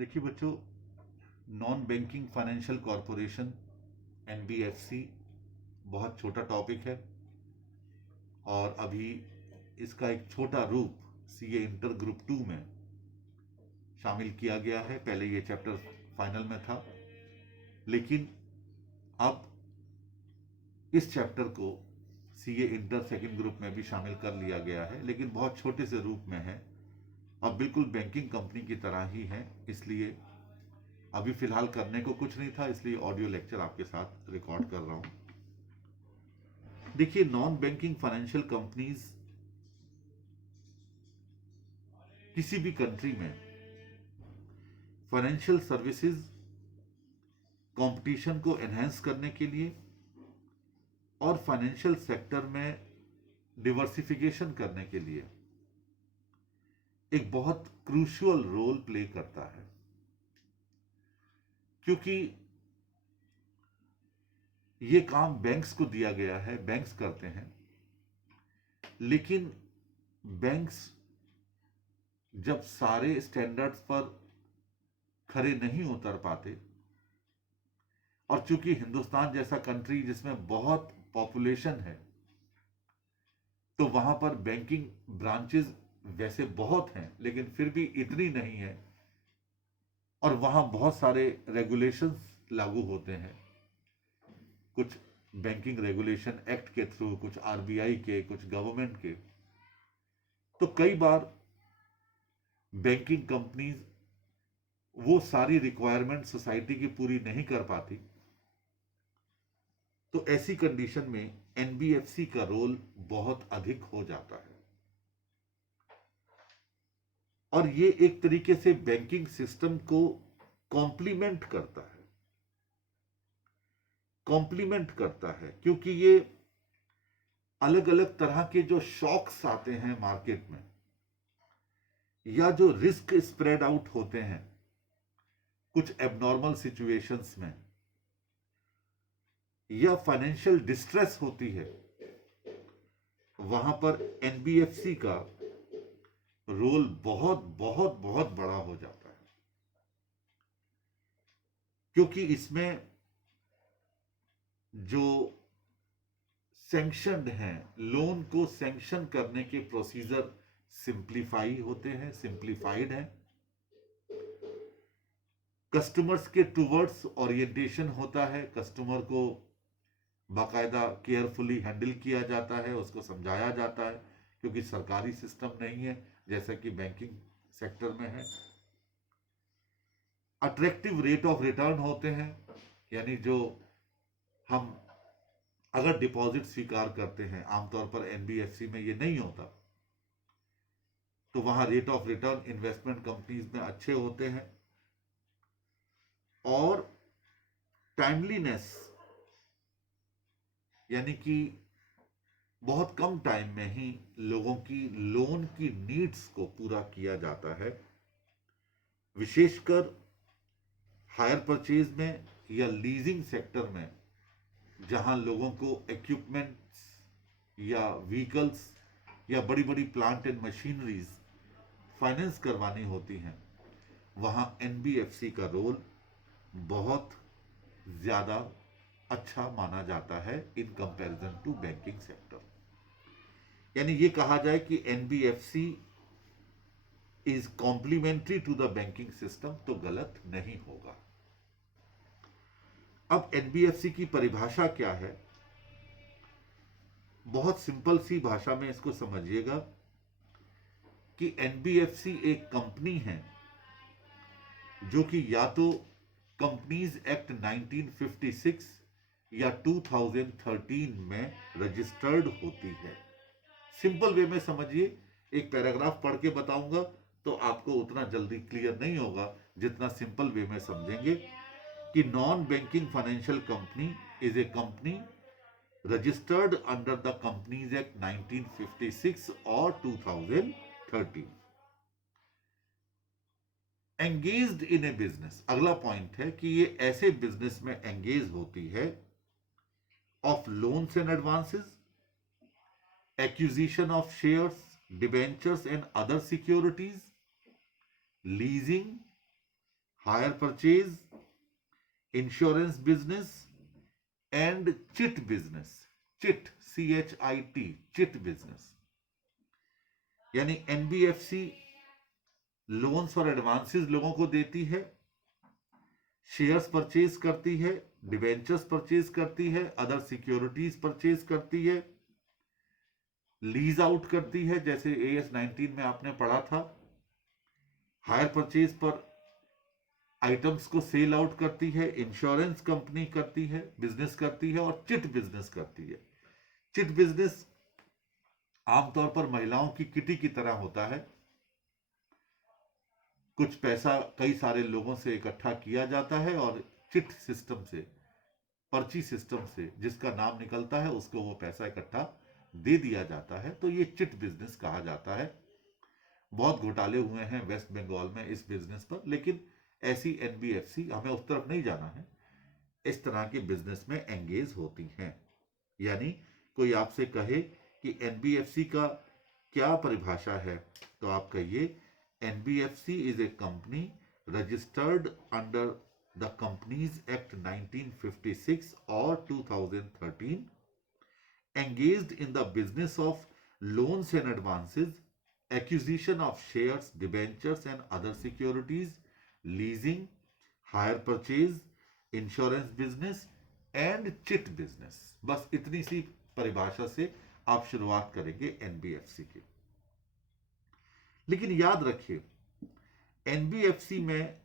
देखिए बच्चों, non banking financial corporation NBFC बहुत छोटा टॉपिक है और अभी इसका एक छोटा रूप सीए इंटर ग्रुप 2 में शामिल किया गया है। पहले ये चैप्टर फाइनल में था, लेकिन अब इस चैप्टर को सीए इंटर सेकंड ग्रुप में भी शामिल कर लिया गया है, लेकिन बहुत छोटे से रूप में है और बिल्कुल बैंकिंग कंपनी की तरह ही है। इसलिए अभी फिलहाल करने को कुछ नहीं था, इसलिए ऑडियो लेक्चर आपके साथ रिकॉर्ड कर रहा हूं। देखिए, नॉन बैंकिंग फाइनेंशियल कंपनीज किसी भी कंट्री में फाइनेंशियल सर्विसेज कंपटीशन को एनहेंस करने के लिए और फाइनेंशियल सेक्टर में डिवर्सिफिकेशन करने के लिए एक बहुत क्रूशियल रोल प्ले करता है, क्योंकि ये काम बैंक्स को दिया गया है, बैंक्स करते हैं। लेकिन बैंक्स जब सारे स्टैंडर्ड्स पर खरे नहीं उतर पाते, और चूंकि हिंदुस्तान जैसा कंट्री जिसमें बहुत पॉपुलेशन है, तो वहां पर बैंकिंग ब्रांचेस वैसे बहुत हैं, लेकिन फिर भी इतनी नहीं है, और वहां बहुत सारे रेगुलेशंस लागू होते हैं। कुछ बैंकिंग रेगुलेशन एक्ट के थ्रू, कुछ आरबीआई के, कुछ गवर्नमेंट के। तो कई बार बैंकिंग कंपनीज वो सारी रिक्वायरमेंट सोसाइटी की पूरी नहीं कर पाती। तो ऐसी कंडीशन में एनबीएफसी का रोल बहुत अधिक हो जाता है, और ये एक तरीके से बैंकिंग सिस्टम को कॉम्प्लीमेंट करता है। कॉम्प्लीमेंट करता है क्योंकि ये अलग अलग तरह के जो शॉक्स आते हैं मार्केट में, या जो रिस्क स्प्रेड आउट होते हैं कुछ एबनॉर्मल सिचुएशंस में, या फाइनेंशियल डिस्ट्रेस होती है, वहां पर एनबीएफसी का रोल बहुत बहुत बहुत बड़ा हो जाता है, क्योंकि इसमें जो सैंक्शनड हैं, लोन को सैंक्शन करने के प्रोसीजर सिंप्लीफाई होते हैं, सिंप्लीफाइड हैं। कस्टमर्स के टूवर्ड्स ओरिएंटेशन होता है, कस्टमर को बाकायदा केयरफुली हैंडल किया जाता है, उसको समझाया जाता है, क्योंकि सरकारी सिस्टम नहीं है जैसा कि बैंकिंग सेक्टर में है। अट्रैक्टिव रेट ऑफ रिटर्न होते हैं, यानी जो हम अगर डिपॉजिट स्वीकार करते हैं, आमतौर पर एनबीएफसी में ये नहीं होता, तो वहां rate of return investment companies में अच्छे होते हैं। और टाइमलीनेस, यानी कि बहुत कम टाइम में ही लोगों की लोन की नीड्स को पूरा किया जाता है, विशेषकर हायर परचेज में या लीजिंग सेक्टर में, जहां लोगों को इक्विपमेंट्स या व्हीकल्स या बड़ी बड़ी प्लांट एंड मशीनरीज फाइनेंस करवानी होती हैं। वहां एनबीएफसी का रोल बहुत ज़्यादा अच्छा माना जाता है in comparison to banking sector. यानी ये कहा जाए कि NBFC is complementary to the banking system, तो गलत नहीं होगा। अब एनबीएफसी की परिभाषा क्या है? बहुत सिंपल सी भाषा में इसको समझिएगा कि एनबीएफसी एक कंपनी है जो कि या तो कंपनीज एक्ट 1956 या 2013 में रजिस्टर्ड होती है। सिंपल वे में समझिए, एक पैराग्राफ पढ़ के बताऊंगा तो आपको उतना जल्दी क्लियर नहीं होगा जितना सिंपल वे में समझेंगे कि non banking financial company is a company registered under the companies act 1956 और 2013, एंगेज्ड इन ए बिजनेस। अगला पॉइंट है कि ये ऐसे बिजनेस में एंगेज होती है of loans and advances, acquisition of shares, debentures and other securities, leasing, higher purchase, insurance business and chit business. Chit, CHIT, chit business यानी एनबीएफसी लोन्स और एडवांसेस लोगों को देती है, शेयर्स परचेज करती है, डिवेंचर्स परचेज करती है, अदर सिक्योरिटीज परचेज करती है, लीज आउट करती है, जैसे AS19 में आपने पढ़ा था। हायर परचेज पर आइटम्स को सेल आउट करती है, इंश्योरेंस कंपनी करती है, बिजनेस करती है, और चिट बिजनेस करती है। चिट बिजनेस आमतौर पर महिलाओं की किटी की तरह होता है। कुछ पैसा कई सारे लोगों से इकट्ठा किया जाता है और चिट सिस्टम से, पर्ची सिस्टम से जिसका नाम निकलता है उसको वो पैसा इकट्ठा दे दिया जाता है, तो ये चिट बिजनेस कहा जाता है। बहुत घोटाले हुए हैं वेस्ट बंगाल में इस बिजनेस पर, लेकिन ऐसी एनबीएफसी, हमें उस तरफ नहीं जाना है, इस तरह के बिजनेस में एंगेज होती हैं। यानी कोई आपसे कहे कि एनबीएफसी का क्या परिभाषा है, तो आप कहिए NBFC is a company registered under the companies act 1956 और 2013, engaged in the business of loans and advances, acquisition of shares, debentures and other securities, leasing, hire purchase, insurance business and chit business. बस इतनी सी परिभाषा से आप शुरुआत करेंगे NBFC की। लेकिन याद रखिए, एनबीएफसी में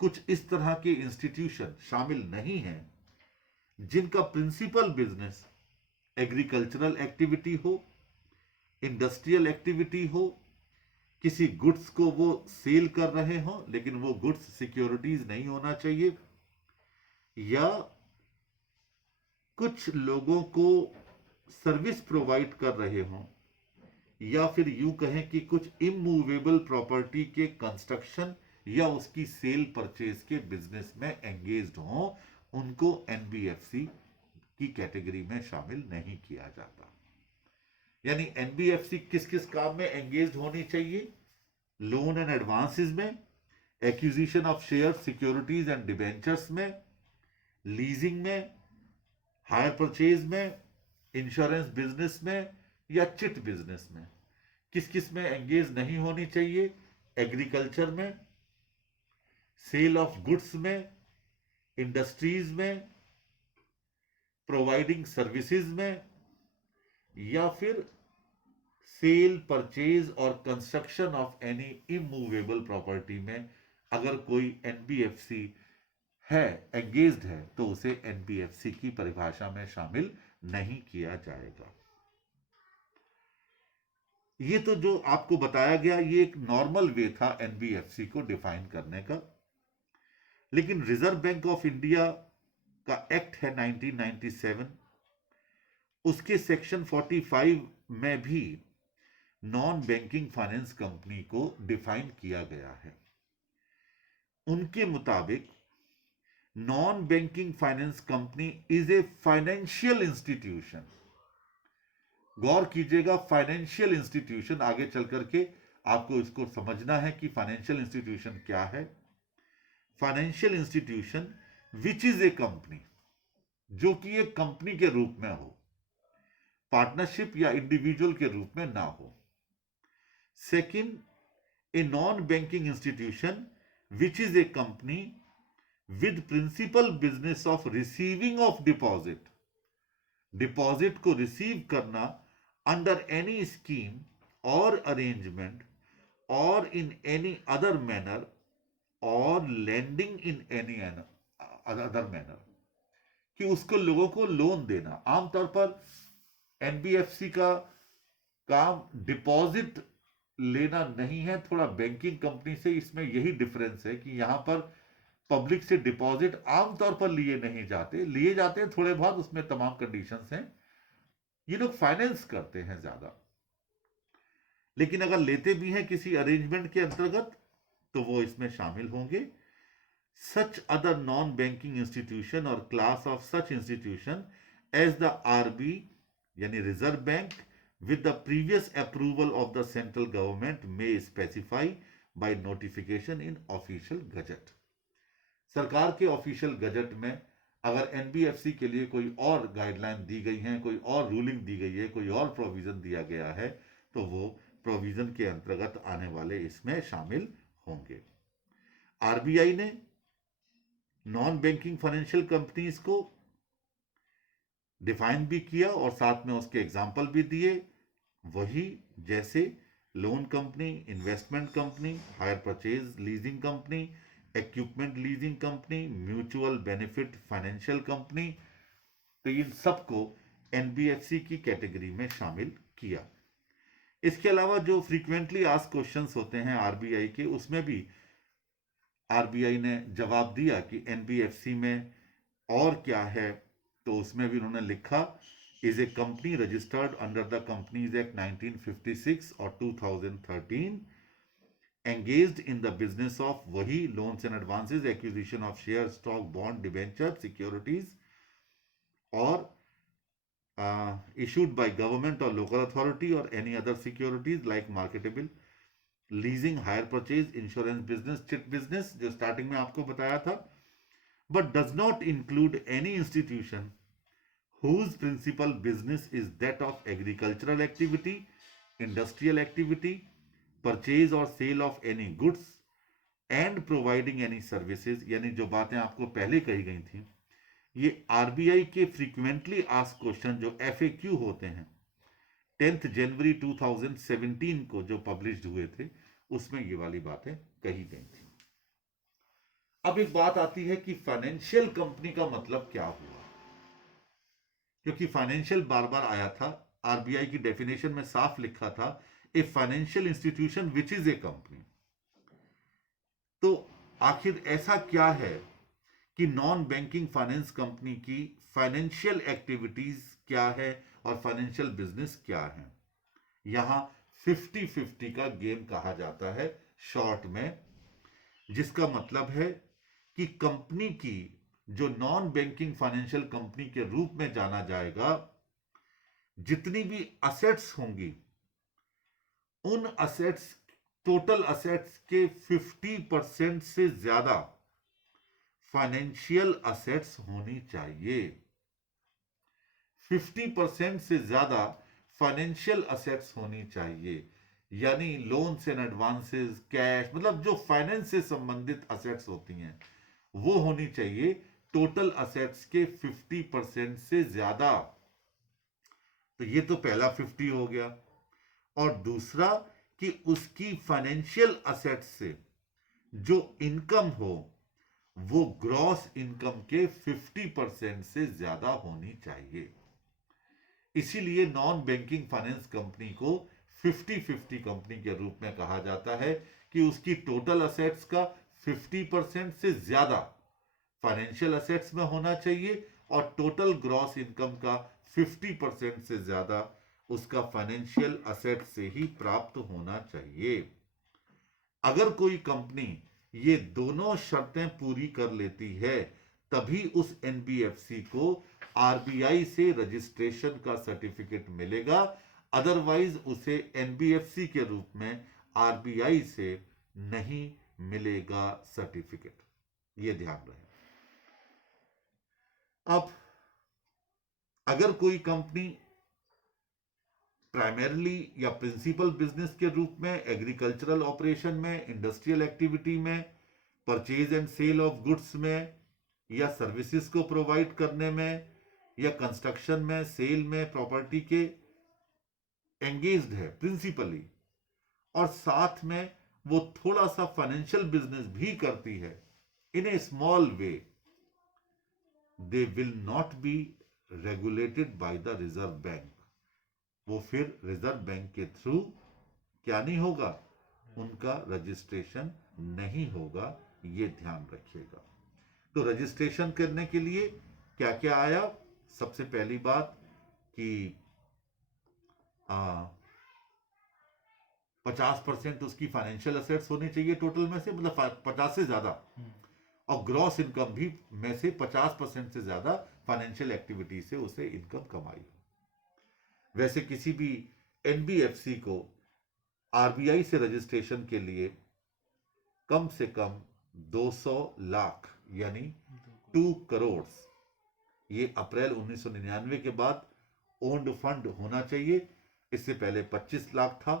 कुछ इस तरह के इंस्टीट्यूशन शामिल नहीं हैं जिनका प्रिंसिपल बिजनेस एग्रीकल्चरल एक्टिविटी हो, इंडस्ट्रियल एक्टिविटी हो, किसी गुड्स को वो सेल कर रहे हो लेकिन वो गुड्स सिक्योरिटीज नहीं होना चाहिए, या कुछ लोगों को सर्विस प्रोवाइड कर रहे हों, या फिर यूं कहें कि कुछ इमूवेबल प्रॉपर्टी के कंस्ट्रक्शन या उसकी सेल परचेज के बिजनेस में एंगेज्ड हों, उनको एनबीएफसी की कैटेगरी में शामिल नहीं किया जाता। यानी एनबीएफसी किस किस काम में एंगेज्ड होनी चाहिए? लोन एंड एडवांसेस में, acquisition of share, securities and debentures में, लीजिंग में, हायर परचेज में, इंश्योरेंस बिजनेस में या चिट बिजनेस में। किस किस में एंगेज नहीं होनी चाहिए? एग्रीकल्चर में, सेल ऑफ गुड्स में, इंडस्ट्रीज में, प्रोवाइडिंग सर्विसेज में, या फिर सेल, परचेज और construction of any immovable property में अगर कोई एनबीएफसी है, एंगेज्ड है, तो उसे एनबीएफसी की परिभाषा में शामिल नहीं किया जाएगा। ये तो जो आपको बताया गया, ये एक नॉर्मल वे था एनबीएफसी को डिफाइन करने का। लेकिन रिजर्व बैंक ऑफ इंडिया का एक्ट है 1997, उसके सेक्शन 45 में भी नॉन बैंकिंग फाइनेंस कंपनी को डिफाइन किया गया है। उनके मुताबिक non banking finance company is a financial institution. गौर कीजिएगा, फाइनेंशियल इंस्टीट्यूशन, आगे चल करके आपको इसको समझना है कि फाइनेंशियल इंस्टीट्यूशन क्या है। Financial institution which is a company, जो कि एक कंपनी के रूप में हो, पार्टनरशिप या इंडिविजुअल के रूप में ना हो। Second, a non banking institution which is a company with principal business of receiving of deposit, deposit को रिसीव करना under any scheme or arrangement or in any other manner or lending in any other manner, कि उसको लोगों को loan देना। आमतौर पर NBFC का काम डिपॉजिट लेना नहीं है, थोड़ा बैंकिंग कंपनी से इसमें यही डिफरेंस है कि यहां पर पब्लिक से डिपॉजिट आमतौर पर लिए नहीं जाते, लिए जाते हैं थोड़े बहुत, उसमें तमाम कंडीशंस हैं, ये लोग फाइनेंस करते हैं ज्यादा। लेकिन अगर लेते भी हैं किसी अरेंजमेंट के अंतर्गत तो वो इसमें शामिल होंगे। Such other non banking institution और class of such institution as the RB यानी Reserve Bank with the previous approval of the central government may specify by notification in official gazette. सरकार के ऑफिशियल गजट में अगर NBFC के लिए कोई और गाइडलाइन दी गई है, कोई और रूलिंग दी गई है, कोई और प्रोविजन दिया गया है, तो वो प्रोविजन के अंतर्गत आने वाले इसमें शामिल होंगे। आरबीआई ने नॉन बैंकिंग फाइनेंशियल कंपनीज को डिफाइन भी किया और साथ में उसके एग्जाम्पल भी दिए, वही जैसे loan company, investment company, hire purchase leasing company, equipment leasing company, mutual benefit financial company. तो इन सबको एनबीएफसी की कैटेगरी में शामिल किया। इसके अलावा जो फ्रीक्वेंटली आस्क्ड क्वेश्चंस होते हैं आरबीआई के, उसमें भी आरबीआई ने जवाब दिया कि एनबीएफसी में और क्या है। तो उसमें भी उन्होंने लिखा, is a company registered under the companies act 1956 और 2013, engaged in the business of वही loans and advances, acquisition of share, stock, bond, debenture, securities, or issued by government or local authority or any other securities like marketable, leasing, hire purchase, insurance business, chit business जो starting में आपको बताया था, but does not include any institution whose principal business is that of agricultural activity, industrial activity, purchase or sale of any goods and providing any services। यानी जो बातें आपको पहले कही गई थी, ये आरबीआई के फ्रीक्वेंटली आस्क्ड क्वेश्चन जो एफएक्यू होते हैं 10 जनवरी 2017 को जो पब्लिश्ड हुए थे, उसमें ये वाली बातें कही गई थी। अब एक बात आती है कि फाइनेंशियल कंपनी का मतलब क्या हुआ, क्योंकि फाइनेंशियल बार बार आया था। आरबीआई की डेफिनेशन में साफ लिखा था, ए financial institution which is a company. तो आखिर ऐसा क्या है कि नॉन बैंकिंग फाइनेंस कंपनी की फाइनेंशियल एक्टिविटीज क्या है और फाइनेंशियल बिजनेस क्या है। यहां 50-50 का गेम कहा जाता है शॉर्ट में, जिसका मतलब है कि कंपनी की जो नॉन बैंकिंग फाइनेंशियल कंपनी के रूप में जाना जाएगा, जितनी भी असेट्स होंगी, उन असेट्स, टोटल असेट्स के 50% से ज्यादा फाइनेंशियल असेट्स होनी चाहिए। 50% से ज्यादा फाइनेंशियल असेट्स होनी चाहिए, यानी लोन्स एंड एडवांसेस, कैश, मतलब जो फाइनेंस से संबंधित असेट्स होती हैं वो होनी चाहिए टोटल असेट्स के 50% से ज्यादा। तो ये तो पहला 50 हो गया। और दूसरा कि उसकी फाइनेंशियल असेट्स से जो इनकम हो वो ग्रॉस इनकम के 50% से ज्यादा होनी चाहिए। इसीलिए नॉन बैंकिंग फाइनेंस कंपनी को 50-50 कंपनी के रूप में कहा जाता है कि उसकी टोटल असेट्स का 50% से ज्यादा फाइनेंशियल असेट्स में होना चाहिए और टोटल ग्रॉस इनकम का 50% से ज्यादा उसका फाइनेंशियल असेट से ही प्राप्त होना चाहिए। अगर कोई कंपनी ये दोनों शर्तें पूरी कर लेती है, तभी उस एनबीएफसी को आरबीआई से रजिस्ट्रेशन का सर्टिफिकेट मिलेगा। अदरवाइज उसे एनबीएफसी के रूप में आरबीआई से नहीं मिलेगा सर्टिफिकेट, ये ध्यान रहे। अब अगर कोई कंपनी प्राइमरीली या प्रिंसिपल बिजनेस के रूप में एग्रीकल्चरल ऑपरेशन में, इंडस्ट्रियल एक्टिविटी में, purchase and sale of goods में या सर्विसेज को प्रोवाइड करने में या कंस्ट्रक्शन में, सेल में, प्रॉपर्टी के एंगेज्ड है प्रिंसिपली, और साथ में वो थोड़ा सा फाइनेंशियल बिजनेस भी करती है in a small way, they will not be regulated by the Reserve Bank. वो फिर रिजर्व बैंक के थ्रू क्या नहीं होगा, उनका रजिस्ट्रेशन नहीं होगा, ये ध्यान रखिएगा। तो रजिस्ट्रेशन करने के लिए क्या क्या आया, सबसे पहली बात कि 50% उसकी फाइनेंशियल असेट्स होनी चाहिए टोटल में से, मतलब 50 से ज्यादा, और ग्रॉस इनकम भी में से 50% से ज्यादा फाइनेंशियल एक्टिविटी से उसे इनकम कमाई हो। वैसे किसी भी एनबीएफसी को आरबीआई से रजिस्ट्रेशन के लिए कम से कम 200 लाख यानी 2 करोड़, ये अप्रैल 1999 के बाद ओन्ड फंड होना चाहिए। इससे पहले 25 लाख था,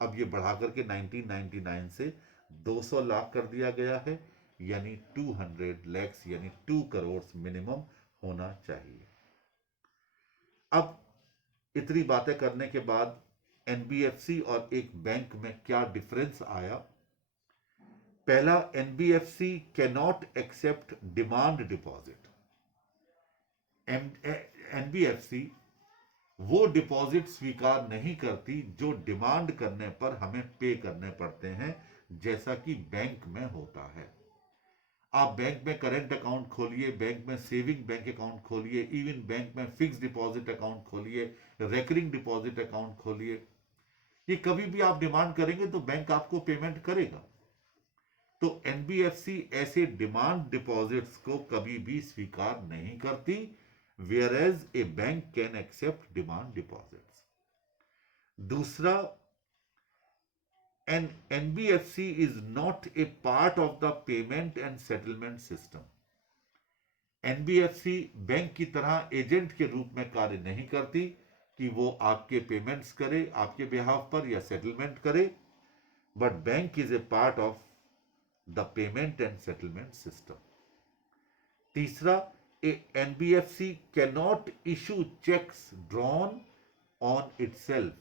अब ये बढ़ा करके 1999 से 200 लाख कर दिया गया है, यानी 200 लैक्स यानी 2 करोड़ मिनिमम होना चाहिए। अब इतनी बातें करने के बाद एनबीएफसी और एक बैंक में क्या डिफरेंस आया। पहला, NBFC can not accept demand deposit. NBFC वो डिपॉजिट स्वीकार नहीं करती जो डिमांड करने पर हमें पे करने पड़ते हैं, जैसा कि बैंक में होता है। आप बैंक में करंट अकाउंट खोलिए, बैंक में सेविंग बैंक अकाउंट खोलिए, इवन बैंक में फिक्स डिपॉजिट अकाउंट खोलिए, रेकरिंग डिपॉजिट अकाउंट खोलिए, ये कभी भी आप डिमांड करेंगे तो बैंक आपको पेमेंट करेगा। तो एनबीएफसी ऐसे डिमांड डिपॉजिट्स को कभी भी स्वीकार नहीं करती, whereas a bank can accept demand deposits. दूसरा, an NBFC is not a part of the payment and settlement system. NBFC bank की तरह एजेंट के रूप में कार्य नहीं करती कि वो आपके पेमेंट्स करे आपके बिहाफ पर या सेटलमेंट करे, but bank is a part of the payment and settlement system. तीसरा, NBFC can not issue cheques drawn on itself,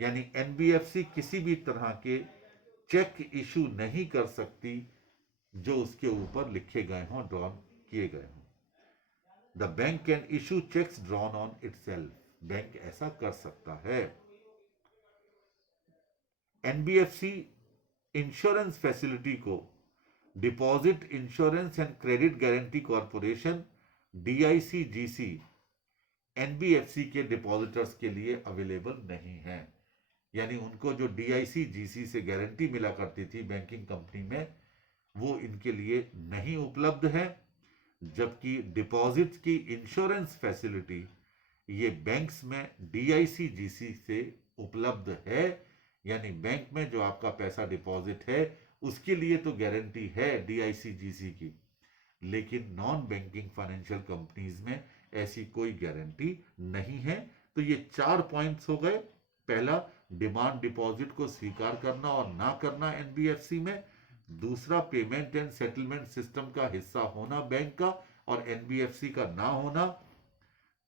यानी एनबीएफसी किसी भी तरह के चेक इशू नहीं कर सकती जो उसके ऊपर लिखे गए हों, ड्रॉन किए गए हों। The bank can issue cheques drawn on itself, bank ऐसा कर सकता है। एनबीएफसी इंश्योरेंस फैसिलिटी को deposit insurance and credit guarantee corporation DICGC NBFC के डिपॉजिटर्स के लिए अवेलेबल नहीं है, यानी उनको जो DICGC से गारंटी मिला करती थी बैंकिंग कंपनी में, वो इनके लिए नहीं उपलब्ध है। जबकि डिपॉजिट की इंश्योरेंस फैसिलिटी ये बैंक्स में DICGC से उपलब्ध है, यानी बैंक में जो आपका पैसा डिपॉजिट है उसके लिए तो गारंटी है DICGC की, लेकिन नॉन बैंकिंग फाइनेंशियल कंपनीज में ऐसी कोई गारंटी नहीं है। तो ये 4 पॉइंट्स हो गए। पहला, डिमांड डिपॉजिट को स्वीकार करना और ना करना एनबीएफसी में। दूसरा, पेमेंट एंड सेटलमेंट सिस्टम का हिस्सा होना बैंक का और एनबीएफसी का ना होना।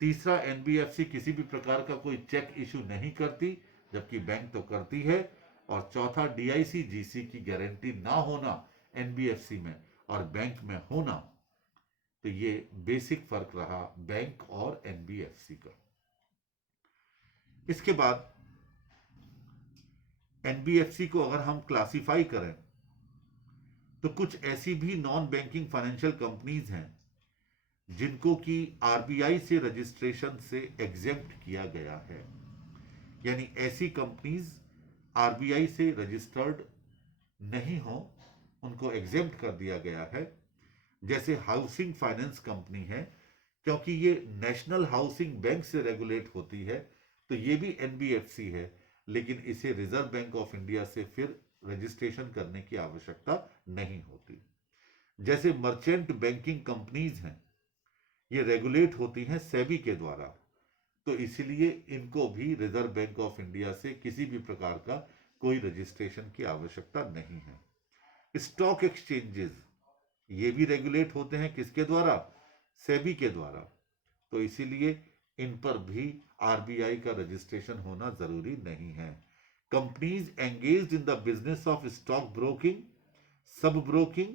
तीसरा, एनबीएफसी किसी भी प्रकार का कोई चेक इशू नहीं करती जबकि बैंक तो करती है। और चौथा, DICGC की गारंटी ना होना एनबीएफसी में और बैंक में होना। तो ये बेसिक फर्क रहा बैंक और एनबीएफसी का। इसके बाद एनबीएफसी को अगर हम क्लासिफाई करें तो कुछ ऐसी भी नॉन बैंकिंग फाइनेंशियल कंपनीज हैं जिनको कि आरबीआई से रजिस्ट्रेशन से एग्जेम्प्ट किया गया है, यानी ऐसी कंपनीज आरबीआई से रजिस्टर्ड नहीं हो, उनको एग्जेम्प्ट कर दिया गया है। जैसे हाउसिंग फाइनेंस कंपनी है, क्योंकि ये नेशनल हाउसिंग बैंक से रेगुलेट होती है तो ये भी एनबीएफसी है, लेकिन इसे रिजर्व बैंक ऑफ इंडिया से फिर रजिस्ट्रेशन करने की आवश्यकता नहीं होती। जैसे मर्चेंट बैंकिंग कंपनीज हैं, ये रेगुलेट होती हैं सेबी के द्वारा, तो इसलिए इनको भी रिजर्व बैंक ऑफ इंडिया से किसी भी प्रकार का कोई रजिस्ट्रेशन की आवश्यकता नहीं है। स्टॉक एक्सचेंजेस ये भी रेगुलेट होते हैं किसके द्वारा? सेबी के द्वारा, तो इसीलिए इन पर भी आरबीआई का रजिस्ट्रेशन होना जरूरी नहीं है। Companies engaged in the business of stock broking, सब ब्रोकिंग,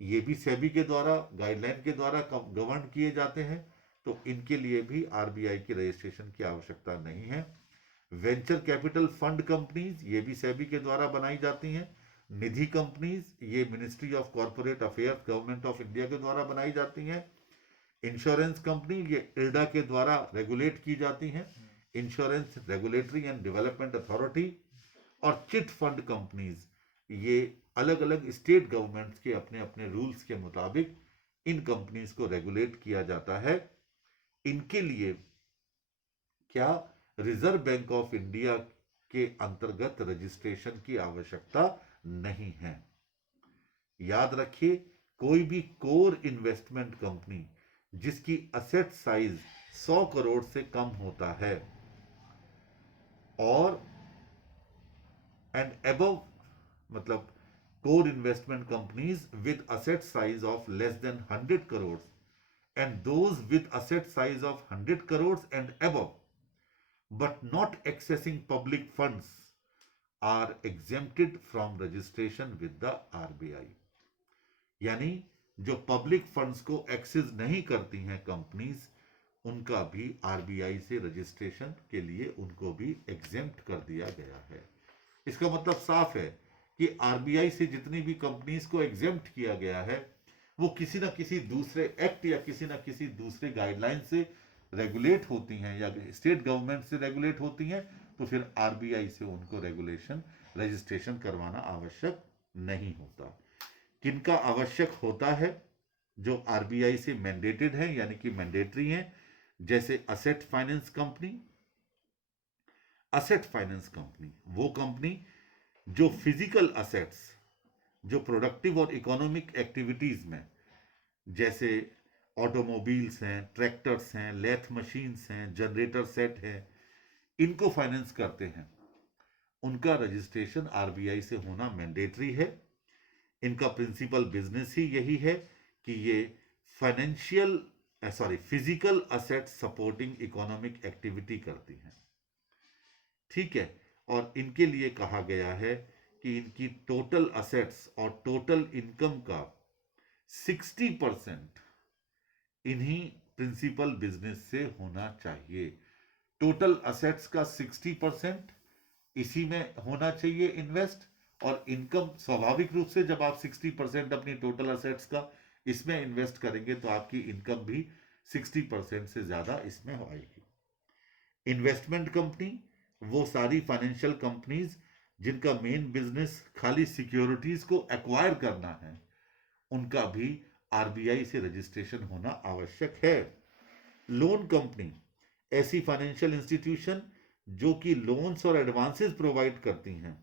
ये भी सेबी के द्वारा गाइडलाइन के द्वारा गवर्न किए जाते हैं, तो इनके लिए भी आरबीआई की रजिस्ट्रेशन की आवश्यकता नहीं है। वेंचर कैपिटल फंड कंपनीज ये भी सेबी के द्वारा बनाई जाती हैं। निधि कंपनीज ये ministry of corporate affairs government of India के द्वारा बनाई जाती हैं। इंश्योरेंस कंपनी ये इरडा के द्वारा रेगुलेट की जाती हैं, insurance regulatory and development authority. और चिट फंड कंपनीज ये अलग अलग स्टेट गवर्नमेंट्स के अपने अपने रूल्स के मुताबिक इन कंपनीज को रेगुलेट किया जाता है। इनके लिए क्या रिजर्व बैंक ऑफ इंडिया के अंतर्गत रजिस्ट्रेशन की आवश्यकता नहीं है। याद रखिए, कोई भी कोर इन्वेस्टमेंट कंपनी जिसकी असेट साइज 100 करोड़ से कम होता है और एंड अबव, मतलब core investment companies with asset size of less than 100 crores and those with asset size of 100 crores and above but not accessing public funds are exempted from registration with the RBI। यानी जो public funds को access नहीं करती हैं companies, उनका भी RBI से registration के लिए उनको भी एग्जेम्प्ट कर दिया गया है। इसका मतलब साफ है कि आरबीआई से जितनी भी कंपनीज को एग्जेम्प्ट किया गया है वो किसी ना किसी दूसरे एक्ट या किसी ना किसी दूसरे गाइडलाइन से रेगुलेट होती हैं या स्टेट गवर्नमेंट से रेगुलेट होती हैं, तो फिर आरबीआई से उनको रेगुलेशन रजिस्ट्रेशन करवाना आवश्यक नहीं होता। किनका आवश्यक होता है? जो आरबीआई से मैंडेटेड है यानी कि मैंडेटरी हैं, जैसे asset finance company. Asset finance company वो कंपनी जो फिजिकल असेट्स, जो प्रोडक्टिव और इकोनॉमिक एक्टिविटीज में, जैसे ऑटोमोबाइल्स हैं, ट्रैक्टर्स हैं, लेथ मशीन्स हैं, जनरेटर सेट हैं, इनको फाइनेंस करते हैं, उनका रजिस्ट्रेशन आरबीआई से होना मैंडेटरी है। इनका प्रिंसिपल बिजनेस ही यही है कि ये physical asset supporting economic activity करती हैं। ठीक है, और इनके लिए कहा गया है कि इनकी टोटल असेट्स और टोटल इनकम का 60% इन्हीं प्रिंसिपल बिजनेस से होना चाहिए। टोटल असेट्स का 60% इसी में होना चाहिए इन्वेस्ट, और इनकम स्वाभाविक रूप से जब आप 60% अपनी टोटल असेट्स का इसमें इन्वेस्ट करेंगे तो आपकी इनकम भी 60% से ज्यादा इसमें आएगी। इन्वेस्टमेंट कंपनी वो सारी फाइनेंशियल कंपनीज जिनका मेन बिजनेस खाली सिक्योरिटीज को एक्वायर करना है, उनका भी आरबीआई से रजिस्ट्रेशन होना आवश्यक है। लोन कंपनी ऐसी फाइनेंशियल इंस्टीट्यूशन जो कि लोन्स और एडवांसेस प्रोवाइड करती हैं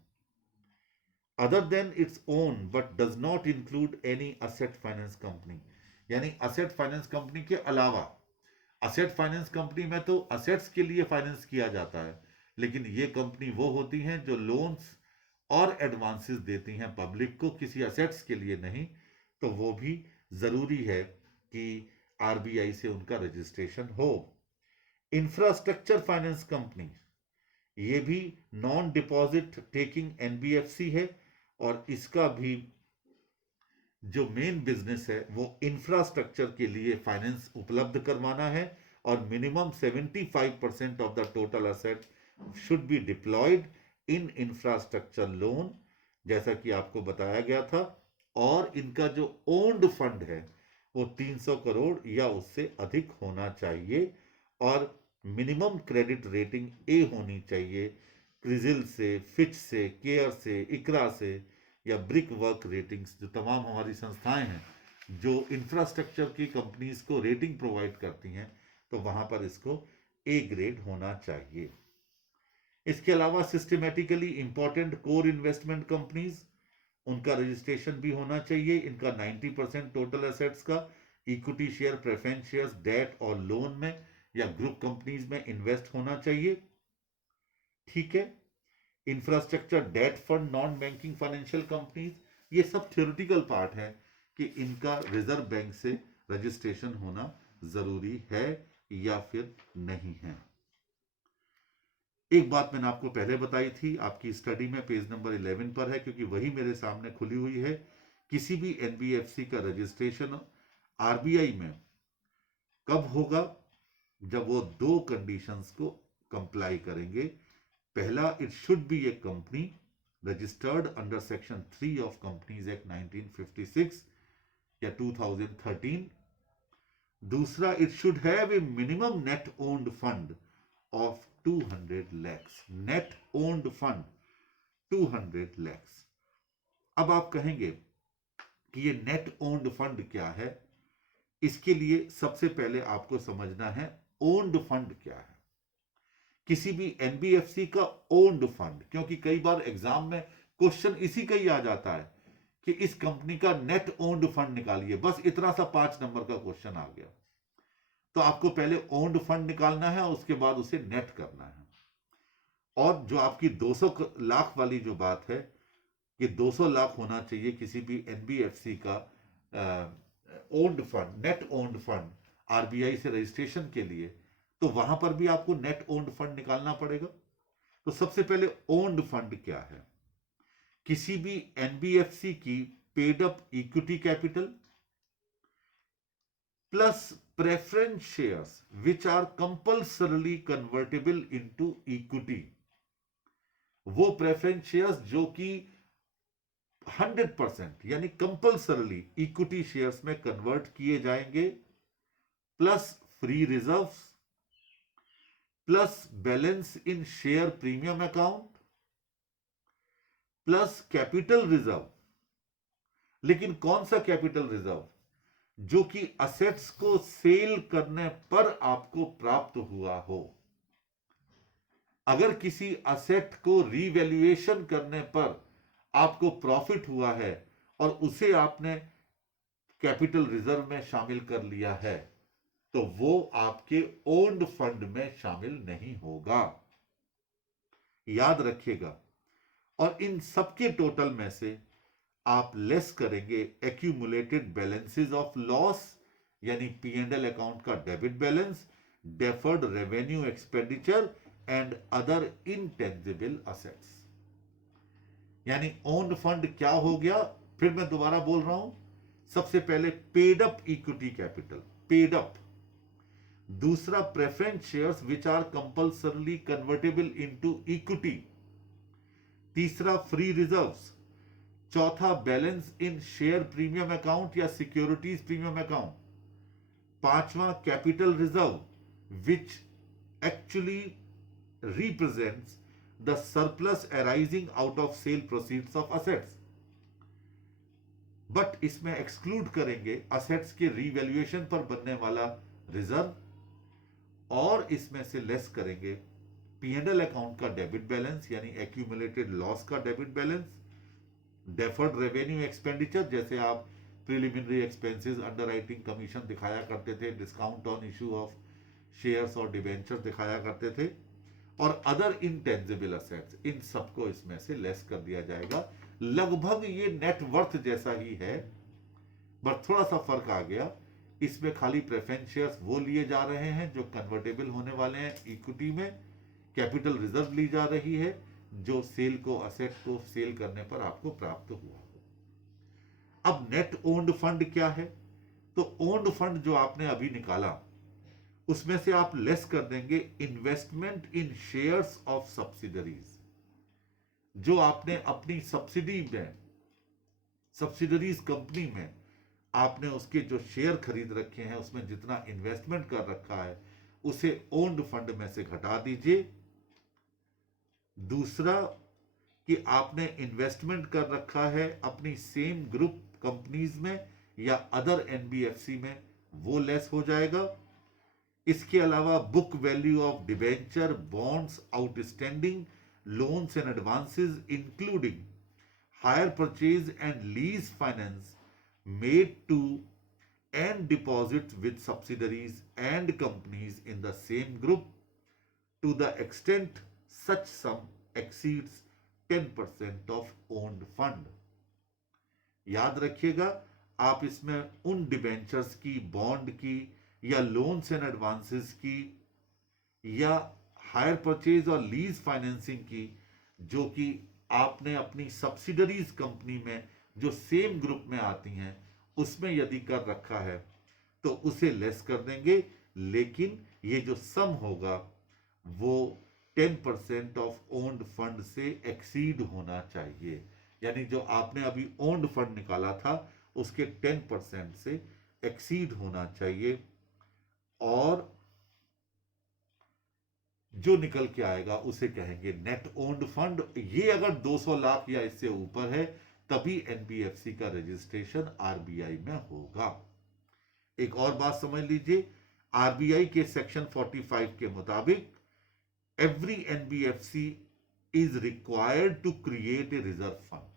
other than its own but does not include any asset finance company, यानी असेट फाइनेंस कंपनी के अलावा। असेट फाइनेंस कंपनी में तो असेट्स के लिए फाइनेंस किया जाता है, लेकिन ये कंपनी वो होती हैं जो लोन्स और एडवांसेस देती हैं पब्लिक को, किसी असेट्स के लिए नहीं। तो वो भी जरूरी है कि आरबीआई से उनका रजिस्ट्रेशन हो। इंफ्रास्ट्रक्चर फाइनेंस कंपनी ये भी नॉन डिपॉजिट टेकिंग एनबीएफसी है, और इसका भी जो मेन बिजनेस है वो इंफ्रास्ट्रक्चर के लिए फाइनेंस उपलब्ध करवाना है, और minimum 75% of the total asset should be diploid in infrastructure loan, जैसा कि आपको बताया गया था। और इनका जो ओन्ड फंड है वो 300 करोड़ या उससे अधिक होना चाहिए, और मिनिमम क्रेडिट रेटिंग ए होनी चाहिए क्रिजिल से, फिच से, केयर से, इकरा से या ब्रिक वर्क रेटिंग्स, जो तमाम हमारी संस्थाएं हैं जो इंफ्रास्ट्रक्चर की कंपनीज को रेटिंग प्रोवाइड करती हैं, तो वहां पर इसको ए ग्रेड होना चाहिए। इसके अलावा systematically important core investment companies, उनका रजिस्ट्रेशन भी होना चाहिए। इनका 90% टोटल एसेट्स का equity share, preference shares, debt और लोन में या ग्रुप कंपनीज में इन्वेस्ट होना चाहिए। ठीक है, infrastructure debt fund, non banking financial companies, ये सब थ्योरेटिकल पार्ट है कि इनका रिजर्व बैंक से रजिस्ट्रेशन होना जरूरी है या फिर नहीं है। एक बात मैंने आपको पहले बताई थी, आपकी स्टडी में पेज नंबर 11 पर है, क्योंकि वही मेरे सामने खुली हुई है। किसी भी एनबीएफसी का रजिस्ट्रेशन आरबीआई में कब होगा? जब वो दो कंडीशंस को कंप्लाई करेंगे। पहला, it should be A company registered under section 3 of companies act 1956 या 2013। दूसरा, it should have a minimum net owned fund of 200 lakhs, net owned fund 200 lakhs। अब आप कहेंगे कि ये नेट ओन्ड फंड क्या है? इसके लिए सबसे पहले आपको समझना है ओन्ड फंड क्या है। किसी भी एनबीएफसी का ओन्ड फंड, क्योंकि कई बार एग्जाम में क्वेश्चन इसी का ही आ जाता है कि इस कंपनी का नेट ओन्ड फंड निकालिए, बस इतना सा 5 नंबर का क्वेश्चन आ गया। तो आपको पहले ओन्ड फंड निकालना है और उसके बाद उसे नेट करना है। और जो आपकी 200 लाख वाली जो बात है कि 200 लाख होना चाहिए किसी भी एनबीएफसी का owned fund, net owned fund RBI से रजिस्ट्रेशन के लिए, तो वहां पर भी आपको नेट ओन्ड फंड निकालना पड़ेगा। तो सबसे पहले ओन्ड फंड क्या है? किसी भी एनबीएफसी की paid up equity capital plus preference shares which are compulsorily convertible into equity. वो प्रेफरेंस शेयर्स जो कि 100% यानी कंपल्सरली इक्विटी शेयर्स में कन्वर्ट किए जाएंगे, plus free reserves, plus balance in share premium account, plus capital reserve. लेकिन कौन सा कैपिटल रिजर्व? जो कि असेट्स को सेल करने पर आपको प्राप्त हुआ हो। अगर किसी असेट को रीवैल्यूएशन करने पर आपको प्रॉफिट हुआ है और उसे आपने कैपिटल रिजर्व में शामिल कर लिया है, तो वो आपके ओन्ड फंड में शामिल नहीं होगा, याद रखिएगा। और इन सबके टोटल में से आप लेस करेंगे एक्यूमुलेटेड बैलेंसेस ऑफ लॉस, यानी पी&एल अकाउंट का debit balance, deferred revenue expenditure and other intangible assets. यानी ओन्ड फंड क्या हो गया? फिर मैं दोबारा बोल रहा हूं, सबसे पहले paid up equity capital, paid up. दूसरा preference shares which are compulsorily convertible into equity. तीसरा फ्री रिजर्व्स। चौथा balance in share premium account या सिक्योरिटीज प्रीमियम अकाउंट। पांचवा capital reserve which actually represents the surplus arising out of sale proceeds of assets, but इसमें exclude करेंगे assets के revaluation पर बनने वाला रिजर्व, और इसमें से लेस करेंगे पी&एल अकाउंट का डेबिट बैलेंस यानी एक्यूमुलेटेड लॉस का debit balance, deferred revenue expenditure, जैसे आप प्रिलिमिनरी एक्सपेंसेस, अंडरराइटिंग कमीशन दिखाया करते थे, discount on issue of shares और डिवेंचर दिखाया करते थे, और अदर इनटेंजिबल असेट्स, इन सबको इसमें से लेस कर दिया जाएगा। लगभग ये नेटवर्थ जैसा ही है, बट थोड़ा सा फर्क आ गया। इसमें खाली प्रेफरेंस शेयर्स वो लिए जा रहे हैं जो कन्वर्टेबल होने वाले हैं इक्विटी में, कैपिटल रिजर्व ली जा रही है जो सेल को, असेट को सेल करने पर आपको प्राप्त हुआ हो। अब नेट ओन्ड फंड क्या है? तो ओन्ड फंड जो आपने अभी निकाला उसमें से आप लेस कर देंगे investment in shares of subsidiaries. जो आपने अपनी सब्सिडी में, सब्सिडरीज कंपनी में आपने उसके जो शेयर खरीद रखे हैं, उसमें जितना इन्वेस्टमेंट कर रखा है उसे ओन्ड फंड में से घटा दीजिए। दूसरा कि आपने इन्वेस्टमेंट कर रखा है अपनी सेम ग्रुप कंपनीज में या अदर एनबीएफसी में, वो लेस हो जाएगा। इसके अलावा book value of debenture, bonds outstanding, loans and advances including hire purchase and lease finance made to and deposit with subsidiaries and companies in the same group to the extent such sum exceeds 10% of owned fund. याद रखिएगा, आप इसमें उन debentures की, bond की या loans and advances की या हायर परचेज और लीज फाइनेंसिंग की जो कि आपने अपनी सब्सिडरीज कंपनी में जो सेम ग्रुप में आती हैं उसमें यदि कर रखा है तो उसे लेस कर देंगे। लेकिन ये जो सम होगा वो 10% ऑफ ओन्ड फंड से एक्सीड होना चाहिए। यानी जो आपने अभी ओन्ड फंड निकाला था उसके 10% से एक्सीड होना चाहिए, और जो निकल के आएगा उसे कहेंगे नेट ओन्ड फंड। ये अगर 200 लाख या इससे ऊपर है तभी एनबीएफसी का रजिस्ट्रेशन आरबीआई में होगा। एक और बात समझ लीजिए, आरबीआई के सेक्शन 45 के मुताबिक every NBFC is required to create a reserve fund.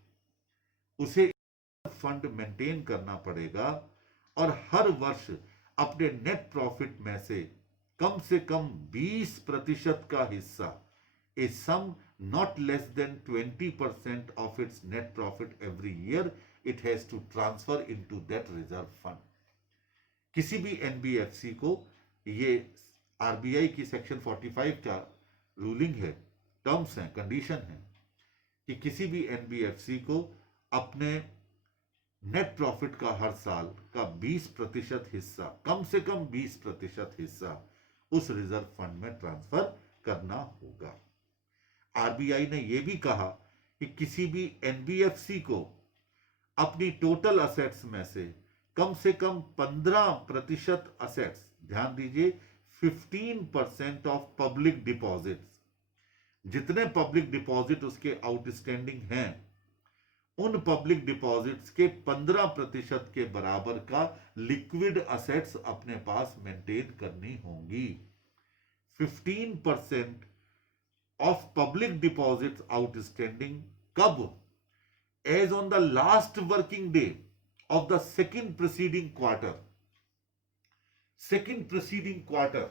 उसे फंड मेंटेन करना पड़ेगा और हर वर्ष अपने नेट प्रॉफिट में से कम 20% का हिस्सा, ए सम not less than 20% of its net profit every year, it has to transfer into that reserve fund। किसी भी एनबीएफसी को, ये आरबीआई की सेक्शन 45 का रूलिंग है, टर्म्स हैं, कंडीशन है कि किसी भी एनबीएफसी को अपने नेट प्रॉफिट का हर साल का 20% हिस्सा, कम से कम 20% हिस्सा उस रिजर्व फंड में ट्रांसफर करना होगा। आरबीआई ने यह भी कहा कि किसी भी एनबीएफसी को अपनी टोटल असेट्स में से कम 15% असेट्स, ध्यान दीजिए 15% ऑफ पब्लिक डिपॉजिट्स, जितने पब्लिक डिपॉजिट उसके आउटस्टैंडिंग हैं उन पब्लिक डिपॉजिट्स के 15% के बराबर का लिक्विड असेट्स अपने पास मेंटेन करनी होंगी। 15% ऑफ पब्लिक डिपॉजिट्स आउटस्टैंडिंग कब? As on the last working day of the second preceding quarter. Second preceding quarter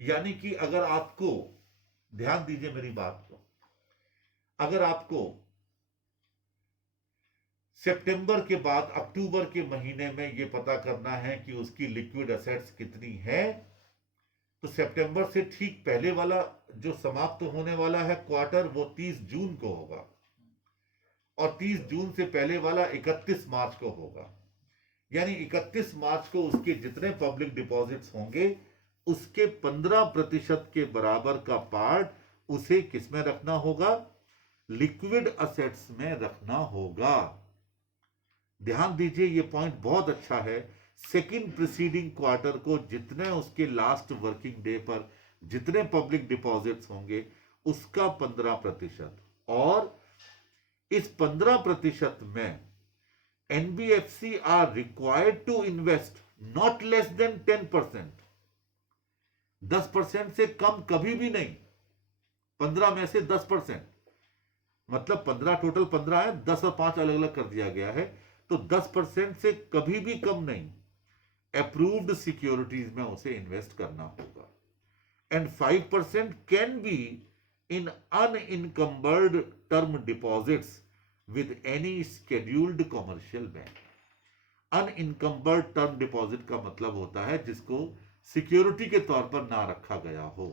यानी कि अगर आपको, ध्यान दीजिए मेरी बात को, अगर आपको सितंबर के बाद अक्टूबर के महीने में यह पता करना है कि उसकी लिक्विड असेट्स कितनी है, तो सितंबर से ठीक पहले वाला जो समाप्त होने वाला है क्वार्टर वो 30 जून को होगा और 30 जून से पहले वाला 31 मार्च को होगा। यानी 31 मार्च को उसके जितने पब्लिक डिपॉजिट्स होंगे उसके 15% के बराबर का पार्ट उसे किसमें रखना होगा? लिक्विड असेट्स में रखना होगा। ध्यान दीजिए, यह पॉइंट बहुत अच्छा है। सेकेंड प्रीसीडिंग क्वार्टर को जितने उसके लास्ट वर्किंग डे पर जितने पब्लिक डिपॉजिट्स होंगे उसका 15%, और इस 15% में NBFC are required to invest not less than 10%। 10% से कम कभी भी नहीं। 15 में से 10%, मतलब 15 टोटल 15 है, 10 और 5 अलग अलग कर दिया गया है, तो 10% से कभी भी कम नहीं अप्रूव्ड सिक्योरिटीज में उसे इन्वेस्ट करना होगा। And 5% can be in unencumbered term deposits with any scheduled commercial bank. Unencumbered term deposit का मतलब होता है जिसको सिक्योरिटी के तौर पर ना रखा गया हो।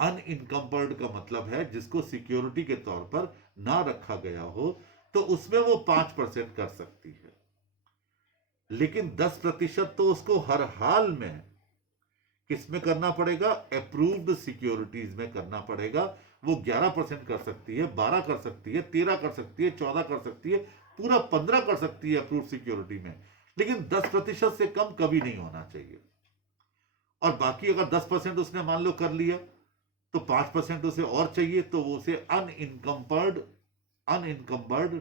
अनइनकम्बर्ड का मतलब है जिसको सिक्योरिटी के तौर पर ना रखा गया हो, तो उसमें वो 5% कर सकती है। लेकिन 10% तो उसको हर हाल में किसमें करना पड़ेगा? अप्रूव्ड सिक्योरिटीज में करना पड़ेगा। वो 11% कर सकती है, 12 कर सकती है, 13 कर सकती है, 14 कर सकती है, पूरा 15 कर सकती है अप्रूव्ड सिक्योरिटी में, लेकिन 10% से कम कभी नहीं होना चाहिए। और बाकी अगर 10% उसने मान लो कर लिया तो 5% उसे और चाहिए, तो वो उसे अनइनकम्बर्ड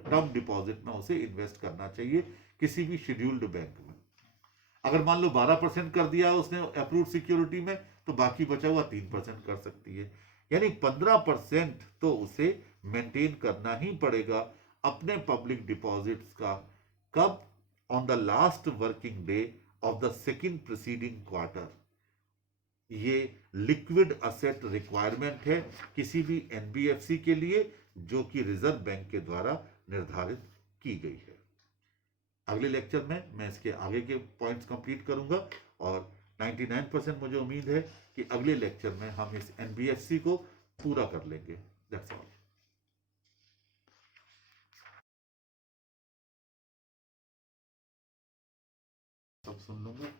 टर्म डिपॉजिट में उसे इन्वेस्ट करना चाहिए किसी भी शेड्यूल्ड बैंक में। अगर मान लो 12% कर दिया उसने अप्रूव्ड सिक्योरिटी में, तो बाकी बचा हुआ 3% कर सकती है। यानी 15% तो उसे मेंटेन करना ही पड़ेगा अपने पब्लिक डिपॉजिट्स का। कब? On the last working day of the second preceding quarter. ये लिक्विड असेट रिक्वायरमेंट है किसी भी एनबीएफसी के लिए, जो कि रिजर्व बैंक के द्वारा निर्धारित की गई है। अगले लेक्चर में मैं इसके आगे के पॉइंट्स कंप्लीट करूंगा और 99% मुझे उम्मीद है कि अगले लेक्चर में हम इस एनबीएफसी को पूरा कर लेंगे। That's all. सब सुन लूंगा।